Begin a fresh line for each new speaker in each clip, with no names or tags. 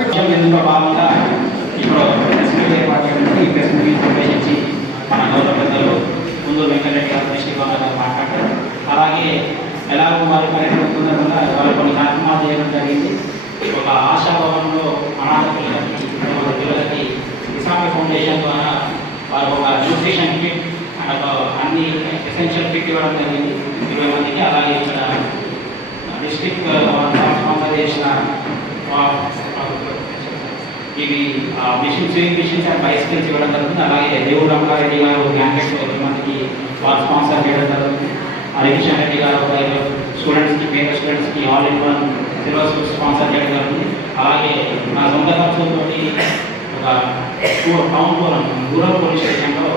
విషయం ఇందులో భాగంగా ఇప్పుడు ప్రెస్ మీట్ ఏర్పాటు చేయడానికి ఈ ప్రెస్ మీట్ ఉద్దేశించి మన గౌరవ పెద్దలు ముందు వెంకటరెడ్డి గారు దృష్టి గారు మాట్లాడారు. అలాగే ఎలాగో వారి పర్యటన సందర్భంగా వాళ్ళు కొన్ని కార్యక్రమాలు చేయడం జరిగింది. ఒక ఆశాభవనంలో అనాథ పిల్లలకి ఇస్లామిక్ ఫౌండేషన్ ద్వారా వారు ఒక న్యూట్రిషన్ కిట్ అన్ని ఎసెన్షియల్ కిట్ ఇవ్వడం జరిగింది. ఇరవై మందికి. అలాగే ఇక్కడ డిస్ట్రిక్ట్ స్పాన్సర్ చేసిన ఇవి machine sewing machines and bicycles ఇవ్వడం జరుగుతుంది. అలాగే దేవుడు రంగారెడ్డి గారు బ్లాంకెట్స్ ఒక మందికి స్పాన్సర్ చేయడం జరుగుతుంది. హరికిషన్ రెడ్డి గారు ఒక స్టూడెంట్స్కి పేద స్టూడెంట్స్కి all in one syllabus sponsor చేయడం జరుగుతుంది. అలాగే నా సొంత ఖర్చులతోటి ఒక టౌన్ పోలీస్ స్టేషన్లో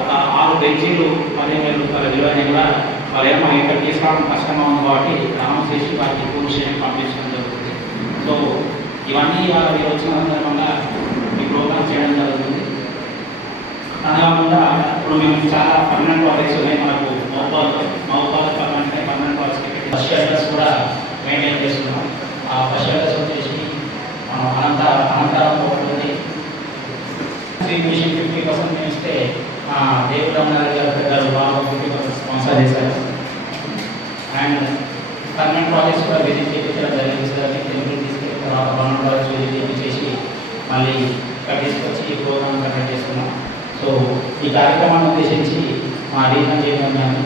ఒక ఆరు బెంచీలు పదిహేను వేల రూపాయల విలువైన కూడా వాళ్ళు ఏమో ఇక్కడ తీసుకురావడం కష్టంగా ఉంది కాబట్టి అనౌన్స్ చేసి వారికి పోలీస్ స్టేషన్ పంపించడం జరుగుతుంది. సో ఇవన్నీ వాళ్ళ మీరు వచ్చిన సందర్భంగా ఈ ప్రోగ్రామ్ చేయడం జరుగుతుంది. కాకుండా ఇప్పుడు మేము చాలా పర్మనెంట్ ప్రాజెక్ట్స్ ఉన్నాయి మనకు మౌపాల్ మౌపాల్ permanent permanent project first address కూడా మెయింటైన్ చేస్తున్నాం. ఆ ఫస్ట్ అడ్రస్ వచ్చేసి మనం అనంత అనంతరం ఉంటుంది త్రీ మిషన్ ఫిఫ్టీ పర్సెంట్ మేము ఇస్తే దేవుడు అన్నారు గారు పెద్దలు బాగా ఫిఫ్టీ పర్సెంట్ స్పాన్సర్ చేశారు అండ్ పర్మనెంట్ ప్రాజెక్ట్స్ కూడా విజిట్ చేయించడం జరిగింది సార్. టెంపుల్ తీసుకెళ్ళిన తర్వాత పర్మనెంట్ ప్రాజెక్ట్స్ విజిట్ చేయించేసి మళ్ళీ ఇక్కడ తీసుకొచ్చి ఈ ప్రోగ్రామ్ కండక్ట్ చేస్తున్నాం. సో ఈ కార్యక్రమాన్ని ఉద్దేశించి మా రీజన్ చేయడం కానీ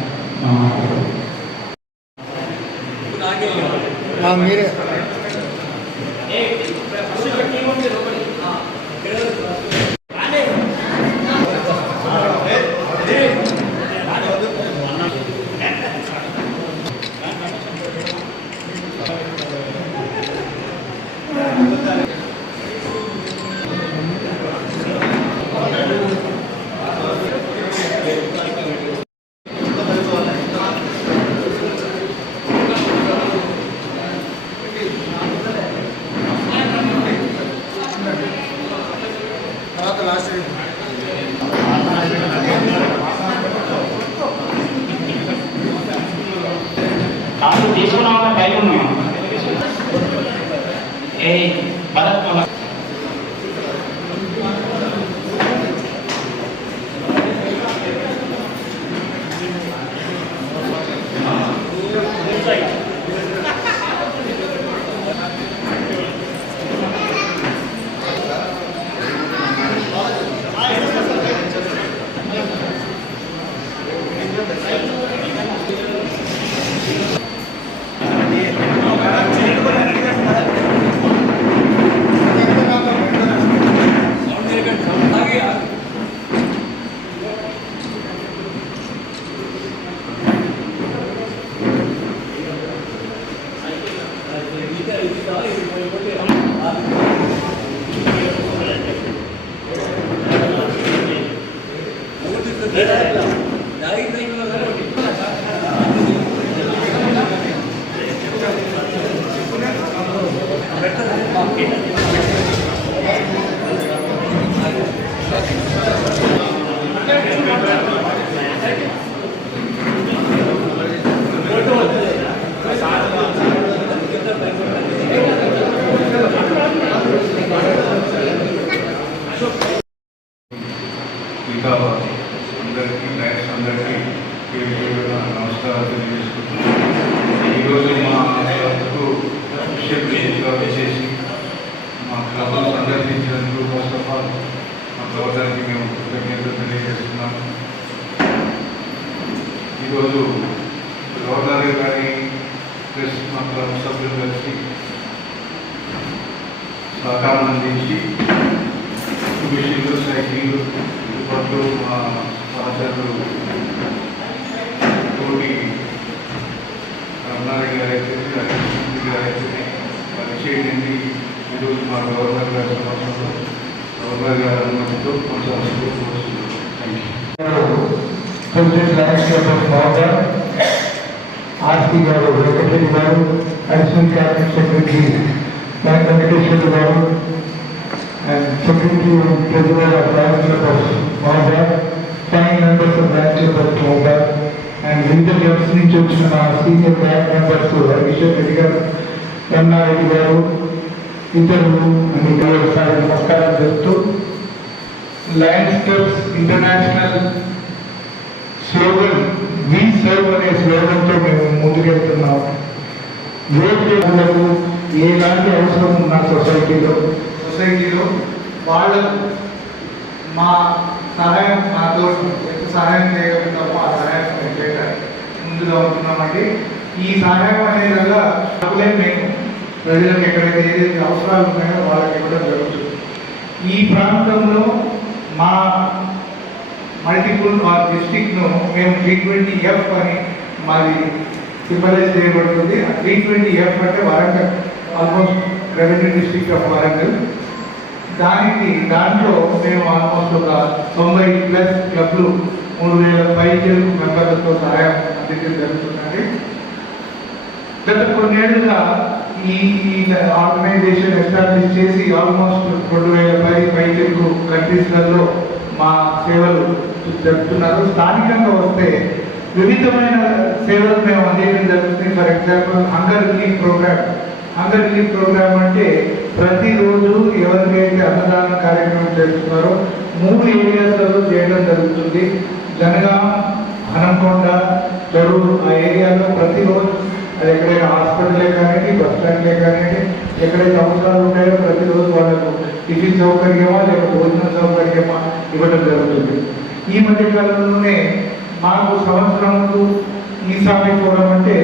మీరే.
కాదు తీసుకున్నామన్న టైం ఉన్నాం ఏ భరత్
ఇంకా మా క్లబ్ను సందర్శించినందుకు ఫస్ట్ ఆఫ్ ఆల్ మా గవర్నర్కి మేము కృతజ్ఞతలు తెలియజేస్తున్నాము. ఈరోజు గవర్నర్ గారి ప్లస్ మా క్లబ్ సభ్యులు కలిసి సహకారం అందించి మిషన్లు సైకిళ్ళు దుప్పట్లు మా సహచరులు తోటి రమణారెడ్డి గారు అయితే గారు అయితే పరిచయండి ఈరోజు మా గవర్నర్ గారి సమక్షంలో గవర్నర్ గారి అనుమతితో కొనసాగుతూ thank you
president lions club of Montha R గారు వెంకటరెడ్డి గారు additional cabinet secretary bank Venkateswara గారు and secretary treasurer of lions club of Montha five members of lions club of Montha and వివిధ క్లబ్స్ నుంచి వచ్చిన మా senior bank members Abhishek Reddy గారు రమణారెడ్డి గారు ఇతరులు ఒకసారి నమస్కారం చెప్తూ lions international slogan we serve అనే స్లోగన్తో మేము ముందుకెళ్తున్నాం. రోడ్లకు ఎలాంటి అవసరం ఉన్న సొసైటీలో సొసైటీలో వాళ్ళ మా సహాయం మాతో ఎంత సహాయం చేయగలుగుతామో ఆ సహాయం ముందుగా ఉంటున్నామండి ఈ సహాయం అనేది అప్పుడే మేము ప్రజలకు ఎక్కడైతే ఏదైతే అవసరాలు ఉన్నాయో వాళ్ళకి కూడా జరుగుతుంది. ఈ ప్రాంతంలో మా మల్టిపుల్ మా డిస్టిక్ను మేము త్రీ ట్వంటీ ఎఫ్ అని మాది సింబలైజ్ చేయబడుతుంది. ఆ త్రీ ట్వంటీ ఎఫ్ అంటే Warangal almost revenue district of Warangal. దానికి దాంట్లో మేము ఆల్మోస్ట్ ఒక తొంభై ప్లస్ క్లబ్లు మూడు వేల పైచలు మెంబర్లతో సహాయం అందించడం జరుగుతుందండి. గత కొన్నేళ్ళుగా ఈ ఈ ఆర్గనైజేషన్ ఎస్టాబ్లిష్ చేసి ఆల్మోస్ట్ రెండు వేల పై పైకెక్కు కంట్రీస్లలో మా సేవలు జరుపుతున్నారు. స్థానికంగా వస్తే వివిధమైన సేవలు మేము అందించడం జరుగుతుంది. For example hunger relief program hunger relief program అంటే ప్రతిరోజు ఎవరికైతే అన్నదాన కార్యక్రమం చేస్తున్నారో మూడు ఏరియాస్లలో చేయడం జరుగుతుంది. జనగాం హనంకొండ చెరువు ఆ ఏరియాలో ప్రతిరోజు అది ఎక్కడైనా హాస్పిటలే కానీ బస్ స్టాండ్లే కానివ్వండి ఎక్కడైతే అవసరాలు ఉంటాయో ప్రతిరోజు వాళ్ళకు టిఫిన్ సౌకర్యమా లేక భోజన సౌకర్యమా ఇవ్వడం జరుగుతుంది. ఈ మధ్య కాలంలోనే మాకు సంవత్సరంకు ఈ సామి ఫోరం అంటే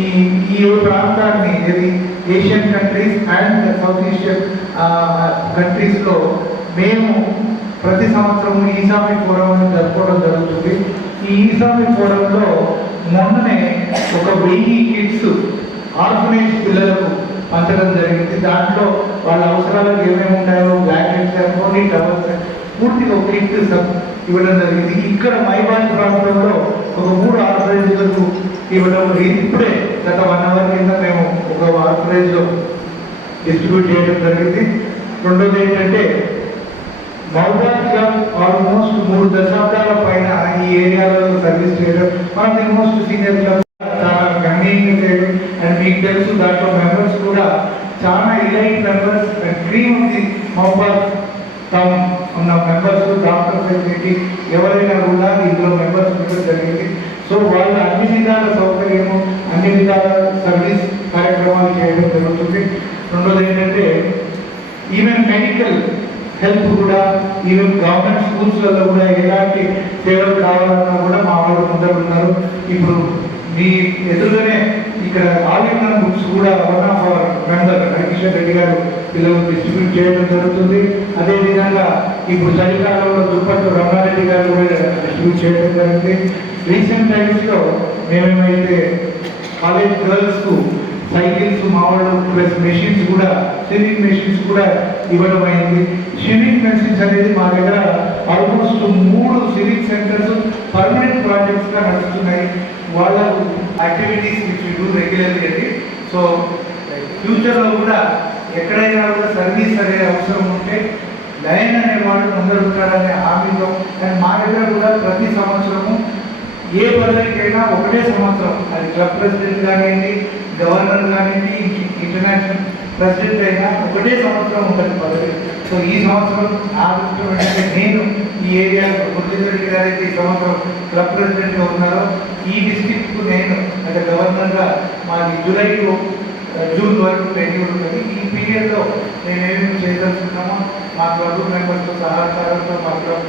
ఈ ఈ ప్రాంతాన్ని ఇది Asian countries and south Asian కంట్రీస్లో మేము ప్రతి సంవత్సరం ఈసామి ఫోరం అని జరుపుకోవడం జరుగుతుంది. ఈ ఈసామి ఫోరంలో మొన్ననే ఒక వెయ్యి కిడ్స్ ఆర్ఫనేజ్ పిల్లలకు పంచడం జరిగింది. దాంట్లో వాళ్ళ అవసరాలకు ఏమేమి ఉంటాయో బ్లాంకెట్స్ అనుకోండి టవల్స్ పూర్తిగా ఒక కిట్ సబ్ ఇవ్వడం జరిగింది. ఇక్కడ మైబాన్ ప్రాంతంలో ఒక మూడు ఆర్ఫనేజ్లకు ఇవ్వడం ఇప్పుడే గత వన్ అవర్ కింద మేము ఒక ఆర్ఫనేజ్లో డిస్ట్రిబ్యూట్ చేయడం జరిగింది. రెండోది ఏంటంటే మౌబాద్ ఆల్మోస్ట్ మూడు దశాబ్దాల పైన ఈ ఏరియాలో సర్వీస్ చేయడం మన మోస్ట్ సీనియర్ క్లబ్ చాలా గణనీయంగా చేయడం. అండ్ మీకు తెలుసు దాంట్లో మెంబర్స్ కూడా చాలా ఇలైట్ మెంబర్స్ క్రీమ్ ఉంది. ది మౌబాద్ ఉన్న మెంబర్స్ డాక్టర్ ఫెసిలిటీ ఎవరైనా కూడా ఇందులో మెంబర్స్ ఉండడం జరిగింది. సో వాళ్ళ అన్ని విధాల సౌకర్యము అన్ని విధాల సర్వీస్ కార్యక్రమాలు చేయడం జరుగుతుంది రెండోది ఏంటంటే ఈవెన్ మెడికల్ హెల్త్ కూడా ఈవెన్ గవర్నమెంట్ స్కూల్స్లలో కూడా ఎలాంటి సేవలు కావాలన్నా కూడా మా వాళ్ళు ముందర ఉన్నారు. ఇప్పుడు మీ ఎదురుగానే ఇక్కడ ఆలింగన్ బుక్స్ కూడా one of our member Harikishan Reddy గారు పిల్లలు డిస్ట్రిబ్యూట్ చేయడం జరుగుతుంది. అదేవిధంగా ఇప్పుడు చలికాలంలో దుప్పట్లు రంగారెడ్డి గారు కూడా డిస్ట్రిబ్యూట్ చేయడం జరిగింది. రీసెంట్ టైమ్స్లో మేమేమైతే కాలేజ్ గర్ల్స్కు సైకిల్స్ మామూలు ప్లస్ మెషిన్స్ కూడా స్విమ్మింగ్ మెషిన్స్ కూడా ఇవ్వడం అయింది. స్విమ్మింగ్ మెషిన్స్ అనేది మా దగ్గర ఆల్మోస్ట్ మూడు స్విమ్మింగ్ సెంటర్స్ పర్మనెంట్ ప్రాజెక్ట్స్గా నడుస్తున్నాయి. వాళ్ళ యాక్టివిటీస్ విచ్ డూ రెగ్యులర్లీ అండి. సో ఫ్యూచర్లో కూడా ఎక్కడైనా కూడా సర్వీస్ అనే అవసరం ఉంటే లైన్ వాళ్ళు ముందర ఉంటారనే హామీతో కానీ మా దగ్గర కూడా ప్రతి సంవత్సరము ఏ పదవికైనా ఒకటే సంవత్సరం. అది క్లబ్ ప్రెసిడెంట్ కానివ్వండి గవర్నర్ కానివ్వండి ఇంటర్నేషనల్ ప్రెసిడెంట్ అయినా ఒకటే సంవత్సరం ఉంటుంది పదవి. సో ఈ సంవత్సరం నా దృష్టిలో నేను ఈ ఏరియాలో మురళీధరెడ్డి గారు అయితే ఈ సంవత్సరం క్లబ్ ప్రెసిడెంట్గా ఉన్నారో ఈ డిస్టిక్కు నేను అంటే గవర్నర్గా మాది జూలైలో జూన్ వరకు ట్రైనింగ్ ఉంటుంది. ఈ పీరియడ్లో మేము చేయదలుచుకున్నామో మా క్లబ్ మెంబర్స్తో సహకారంతో మా క్లబ్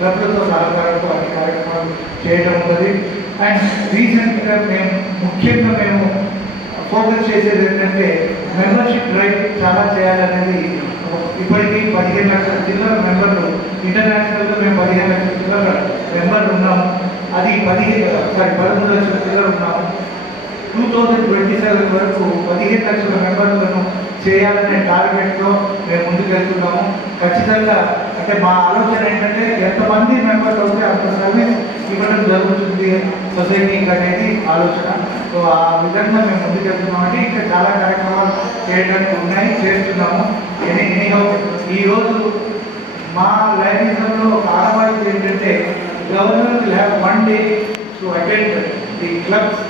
ప్రభుత్వ సహకారంతో అన్ని కార్యక్రమాలు చేయడం ఉన్నది. అండ్ రీసెంట్గా మేము ముఖ్యంగా మేము ఫోకస్ చేసేది ఏంటంటే మెంబర్షిప్ డ్రైవ్ చాలా చేయాలనేది ఇప్పటికీ పదిహేను లక్షల చిల్లర మెంబర్లు ఇంటర్నేషనల్గా మేము పదిహేను లక్షల చిల్లర మెంబర్లు ఉన్నాము. అది పదిహేను సారీ పదమూడు లక్షల చిల్లర ఉన్నాము. టూ థౌజండ్ ట్వంటీ సెవెన్ వరకు పదిహేను లక్షల మెంబర్లను చేయాలనే టార్గెట్తో మేము ముందుకెళ్తున్నాము. ఖచ్చితంగా అంటే మా ఆలోచన ఏంటంటే ఎంతమంది మెంబర్స్ అవుతే అంత సర్వీస్ ఇవ్వడం జరుగుతుంది. సొసైటీకి అనేది ఆలోచన. సో ఆ విధంగా మేము ముందుకు వెళ్తున్నామంటే ఇంకా చాలా కార్యక్రమాలు చేయడానికి ఉన్నాయి చేస్తున్నాము. ఎనీ ఎనీహౌ ఈరోజు మా లైబ్రరీలో ఒక ఆడవాళ్ళకి ఏంటంటే governor will have one day to attend the clubs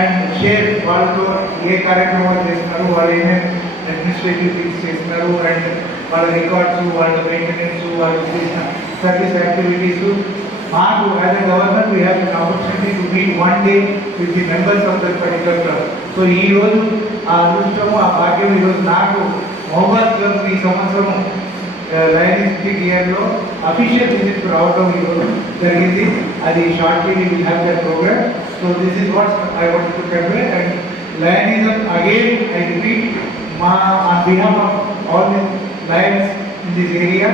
and share వాళ్ళతో ఏ కార్యక్రమాలు చేస్తున్నారు వాళ్ళు ఏమేమి అడ్మినిస్ట్రేటివ్ థింగ్స్ చేస్తున్నారు అండ్ వాళ్ళ రికార్డ్స్ వాళ్ళ మెయింటెనెన్స్ వాళ్ళు చేసిన సర్వీస్ యాక్టివిటీస్ మాకు as a governor we have an opportunity to meet one day with the members of that particular club so ఈ రోజు ఆ అదృష్టము ఆ భాగ్యం ఈరోజు నాకు మొహబాద్ క్లబ్ ఈ సంవత్సరం లైన్ ఇయర్లో అఫీషియల్ విజిట్ రావడం ఈరోజు జరిగింది. అది shortly will have that programme so this is what I want to convey and Lionism again I repeat మా on behalf of all the clients in this area.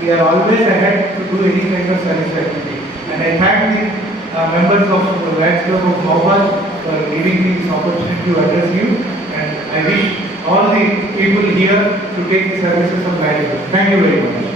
We are always ahead to do any kind of service activity. And I thank the uh, members of the Lions Club of Mobile for giving me this opportunity to address you. And I wish all the people here to take the services of Lions Thank you very much.